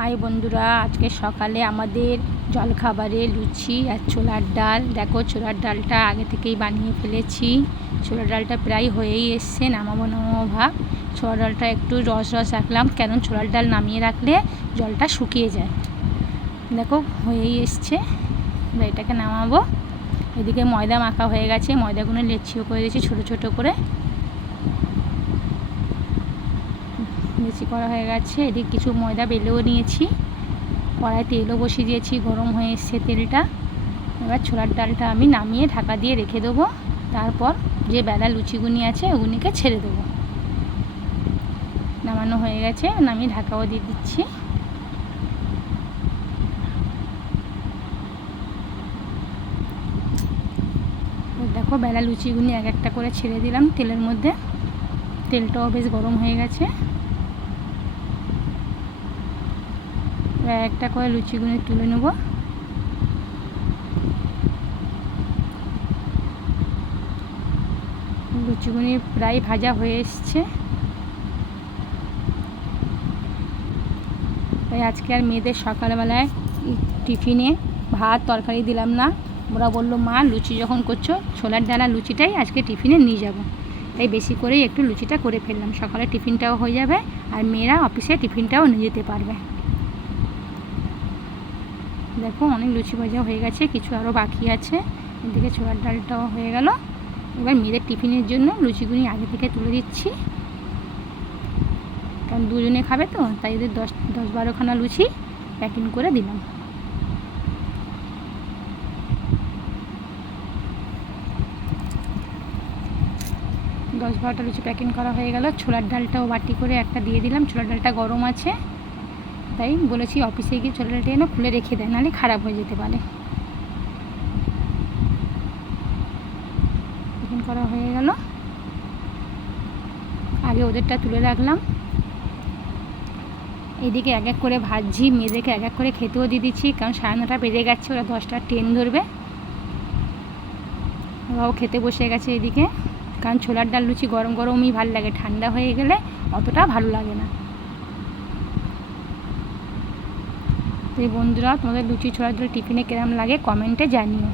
High বন্ধুরা, আজকে সকালে আমাদের জলখাবারে লুচি আর ছোলার ডাল। দেখো, ছোলার ডালটা আগে থেকেই বানিয়ে ফেলেছি। ছোলার ডালটা প্রায় হয়েই এসছে, নামাবো ভাব। ছোলার ডালটা একটু রস রাখলাম, কেন ছোলার ডাল নামিয়ে রাখলে জলটা শুকিয়ে যায়। দেখো হয়েই এসছে, এবার এটাকে নামাবো। এদিকে ময়দা মাখা হয়ে গেছে, ময়দাগুলো লেচিও করে দিয়েছি ছোটো ছোটো করে। বেশি করা হয়ে গেছে। এদিকে কিছু ময়দা বেলেও নিয়েছি, কড়াই তেলও বসিয়ে দিয়েছি, গরম হয়ে এসছে তেলটা। এবার ছোলার ডালটা আমি নামিয়ে ঢাকা দিয়ে রেখে দেবো। তারপর যে বেলা লুচিগুনি আছে ওগুনিকে ছেড়ে দেবো। নামানো হয়ে গেছে, নামিয়ে ঢাকাও দিয়ে দিচ্ছি। দেখো বেলা লুচিগুনি এক একটা করে ছেড়ে দিলাম তেলের মধ্যে। তেলটাও বেশ গরম হয়ে গেছে। একটা করে লুচিগুনি তুলে নেব। লুচিগুনি প্রায় ভাজা হয়ে এসছে। তাই আজকে আর মেয়েদের সকালবেলায় টিফিনে ভাত তরকারি দিলাম না। ওরা বললো, মা লুচি যখন করছো ছোলার ডাল আর লুচিটাই আজকে টিফিনে নিয়ে যাব। তাই বেশি করেই একটু লুচিটা করে ফেললাম, সকালে টিফিনটাও হয়ে যাবে আর মেয়েরা অফিসে টিফিনটাও নিয়ে যেতে পারবে। দেখো অনেক লুচি ভাজা হয়ে গেছে, কিছু আরও বাকি আছে। এদিকে ছোলার ডালটাও হয়ে গেল। এবার মেয়েদের টিফিনের জন্য লুচিগুনি আগে থেকে তুলে দিচ্ছি, কারণ দুজনে খাবে তো, তাই এদের 10-12খানা লুচি প্যাকিং করে দিলাম। দশ 12টা লুচি প্যাকিং করা হয়ে গেল। ছোলার ডালটাও বাটি করে একটা দিয়ে দিলাম। ছোলার ডালটা গরম আছে, তাই বলেছি অফিসে গিয়ে ছোলার ডালটা এনে খুলে রেখে দেয়, নাহলে খারাপ হয়ে যেতে পারে। প্যাকিং করা হয়ে গেল। আগে ওদেরটা তুলে রাখলাম। এদিকে এক এক করে ভাজছি, মেয়েদেরকে এক এক করে খেতেও দিয়ে দিচ্ছি, কারণ 9:30 বেজে গেছে, ওরা 10টার ট্রেন ধরবে। ওরাও খেতে বসে গেছে এদিকে, কারণ ছোলার ডাল লুচি গরম গরমই ভালো লাগে, ঠান্ডা হয়ে গেলে অতটা ভালো লাগে না। তো বন্ধুরা, তোমাদের লুচি ছোলার ডাল টিফিনে কেরম লাগে কমেন্টে জানিও।